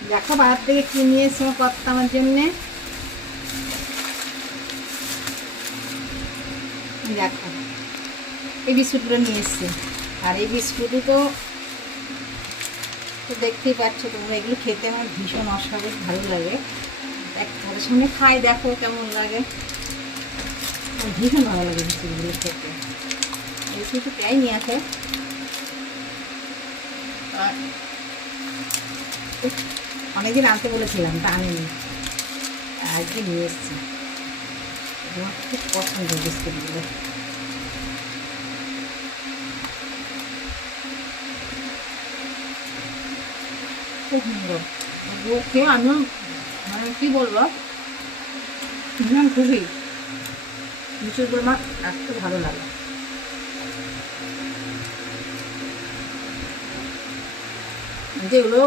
দেখো বাজার থেকে কি নিয়ে এসে কর্তা আমার জন্যে। দেখো এই বিস্কুটগুলো নিয়ে এসছে, আর এই বিস্কুটও তো দেখতেই পাচ্ছ তোমরা, এগুলো খেতে আমার ভীষণ অস্বাভাবিক ভালো লাগে। এক ওদের সঙ্গে খাই, দেখো কেমন লাগে, ভীষণ ভালো লাগে বিস্কুটগুলো খেতে। এই বিস্কুট প্রায় নিয়ে আসে, অনেকদিন আনতে বলেছিলাম তা আনিনি, আজকে নিয়ে এসছি। আমার খুব পছন্দ বিস্কুটগুলো। খুব সুন্দর খেয়ে আমি মানে কী বলবো, ভীষণ খুশি। বিস্কুটগুলো আমার এত ভালো লাগে। যেগুলো